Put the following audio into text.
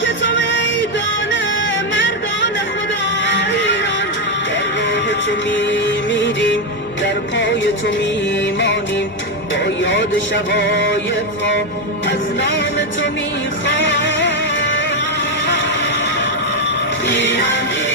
خاک تو میدان مردان خدا ایران. در راه تو میمیریم، در پای تو میمانیم، با یاد شقایق‌ها از نام تو میخوام. ایران